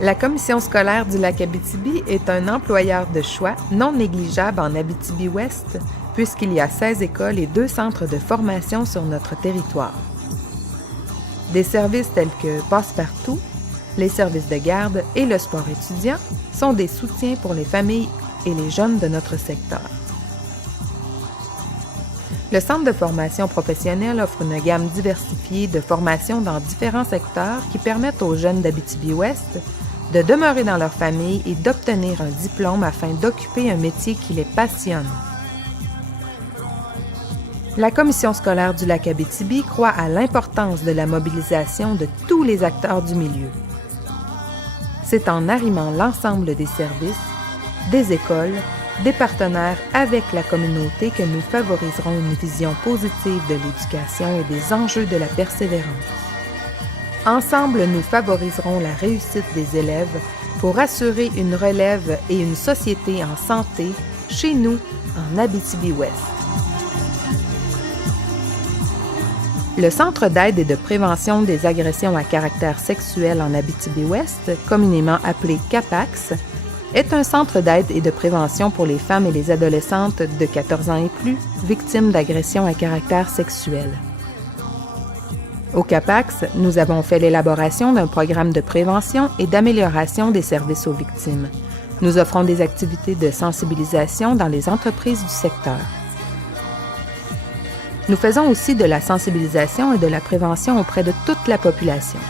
La Commission scolaire du Lac-Abitibi est un employeur de choix non négligeable en Abitibi-Ouest, puisqu'il y a 16 écoles et 2 centres de formation sur notre territoire. Des services tels que Passe-Partout, les services de garde et le sport étudiant sont des soutiens pour les familles et les jeunes de notre secteur. Le Centre de formation professionnelle offre une gamme diversifiée de formations dans différents secteurs qui permettent aux jeunes d'Abitibi-Ouest de demeurer dans leur famille et d'obtenir un diplôme afin d'occuper un métier qui les passionne. La Commission scolaire du Lac-Abitibi croit à l'importance de la mobilisation de tous les acteurs du milieu. C'est en arrimant l'ensemble des services, des écoles, des partenaires avec la communauté que nous favoriserons une vision positive de l'éducation et des enjeux de la persévérance. Ensemble, nous favoriserons la réussite des élèves pour assurer une relève et une société en santé chez nous, en Abitibi-Ouest. Le Centre d'aide et de prévention des agressions à caractère sexuel en Abitibi-Ouest, communément appelé CAPAX, est un centre d'aide et de prévention pour les femmes et les adolescentes de 14 ans et plus victimes d'agressions à caractère sexuel. Au CAPAX, nous avons fait l'élaboration d'un programme de prévention et d'amélioration des services aux victimes. Nous offrons des activités de sensibilisation dans les entreprises du secteur. Nous faisons aussi de la sensibilisation et de la prévention auprès de toute la population.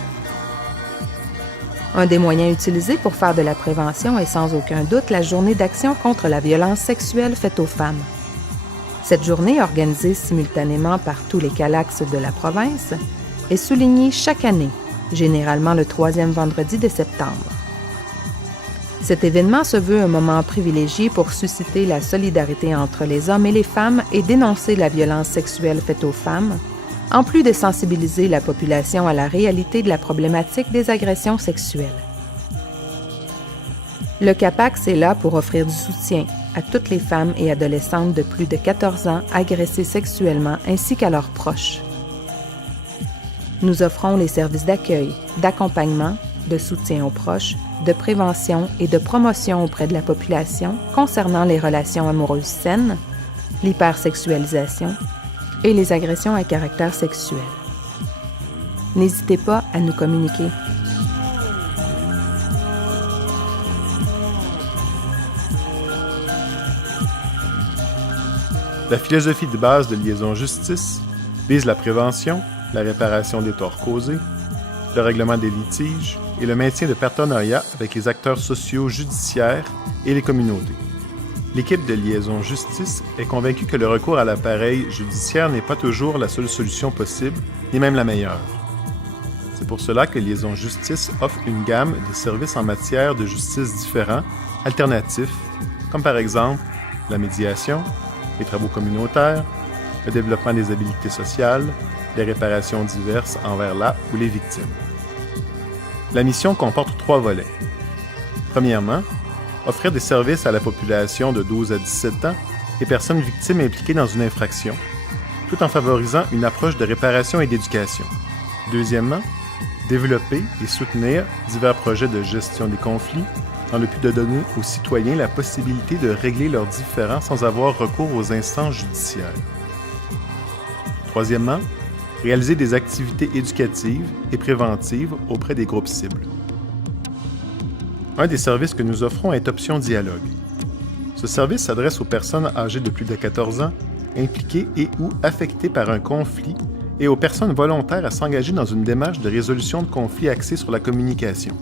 Un des moyens utilisés pour faire de la prévention est sans aucun doute la Journée d'action contre la violence sexuelle faite aux femmes. Cette journée, organisée simultanément par tous les CALAX de la province, est soulignée chaque année, généralement le 3e vendredi de septembre. Cet événement se veut un moment privilégié pour susciter la solidarité entre les hommes et les femmes et dénoncer la violence sexuelle faite aux femmes, en plus de sensibiliser la population à la réalité de la problématique des agressions sexuelles. Le CAPAX est là pour offrir du soutien à toutes les femmes et adolescentes de plus de 14 ans agressées sexuellement ainsi qu'à leurs proches. Nous offrons les services d'accueil, d'accompagnement, de soutien aux proches, de prévention et de promotion auprès de la population concernant les relations amoureuses saines, l'hypersexualisation et les agressions à caractère sexuel. N'hésitez pas à nous communiquer. La philosophie de base de Liaison Justice vise la prévention, la réparation des torts causés, le règlement des litiges et le maintien de partenariats avec les acteurs sociaux judiciaires et les communautés. L'équipe de Liaison Justice est convaincue que le recours à l'appareil judiciaire n'est pas toujours la seule solution possible, ni même la meilleure. C'est pour cela que Liaison Justice offre une gamme de services en matière de justice différents, alternatifs, comme par exemple la médiation, les travaux communautaires, le développement des habiletés sociales, les réparations diverses envers la ou les victimes. La mission comporte 3 volets. Premièrement, offrir des services à la population de 12 à 17 ans et personnes victimes impliquées dans une infraction, tout en favorisant une approche de réparation et d'éducation. Deuxièmement, développer et soutenir divers projets de gestion des conflits dans le but de donner aux citoyens la possibilité de régler leurs différends sans avoir recours aux instances judiciaires. Troisièmement, réaliser des activités éducatives et préventives auprès des groupes cibles. Un des services que nous offrons est Option Dialogue. Ce service s'adresse aux personnes âgées de plus de 14 ans, impliquées et ou affectées par un conflit et aux personnes volontaires à s'engager dans une démarche de résolution de conflits axée sur la communication.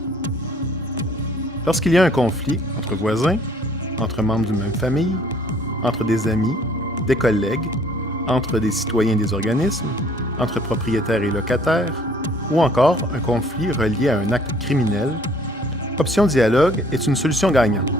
Lorsqu'il y a un conflit entre voisins, entre membres d'une même famille, entre des amis, des collègues, entre des citoyens et des organismes, entre propriétaires et locataires, ou encore un conflit relié à un acte criminel, Option Dialogue est une solution gagnante.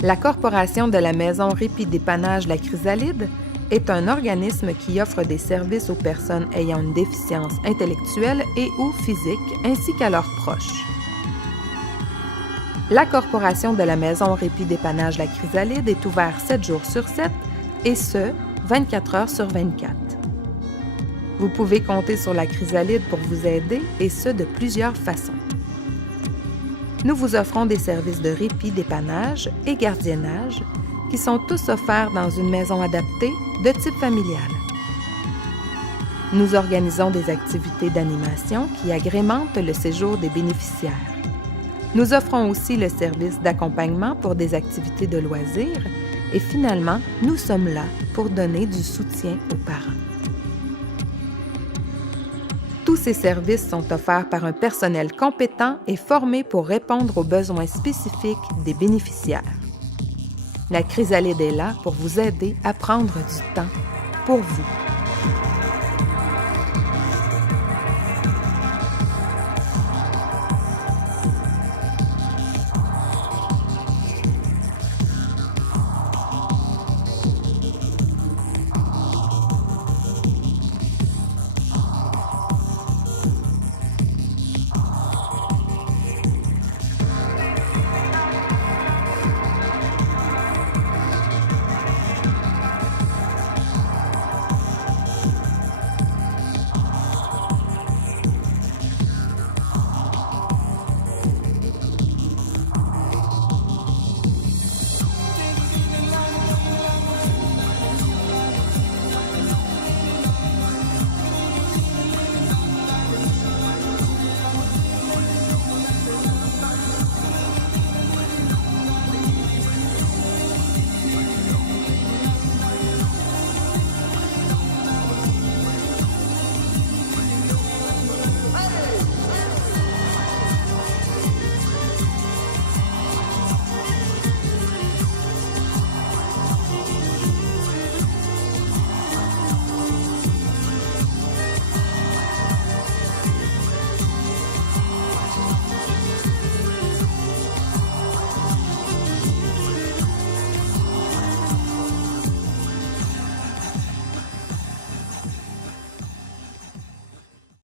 La Corporation de la Maison Répit Dépannage La Chrysalide est un organisme qui offre des services aux personnes ayant une déficience intellectuelle et ou physique, ainsi qu'à leurs proches. La Corporation de la Maison Répit Dépannage La Chrysalide est ouverte 7 jours sur 7 et ce, 24 heures sur 24. Vous pouvez compter sur la Chrysalide pour vous aider, et ce de plusieurs façons. Nous vous offrons des services de répit, dépannage et gardiennage qui sont tous offerts dans une maison adaptée de type familial. Nous organisons des activités d'animation qui agrémentent le séjour des bénéficiaires. Nous offrons aussi le service d'accompagnement pour des activités de loisirs et finalement, nous sommes là pour donner du soutien aux parents. Tous ces services sont offerts par un personnel compétent et formé pour répondre aux besoins spécifiques des bénéficiaires. La Chrysalide est là pour vous aider à prendre du temps pour vous.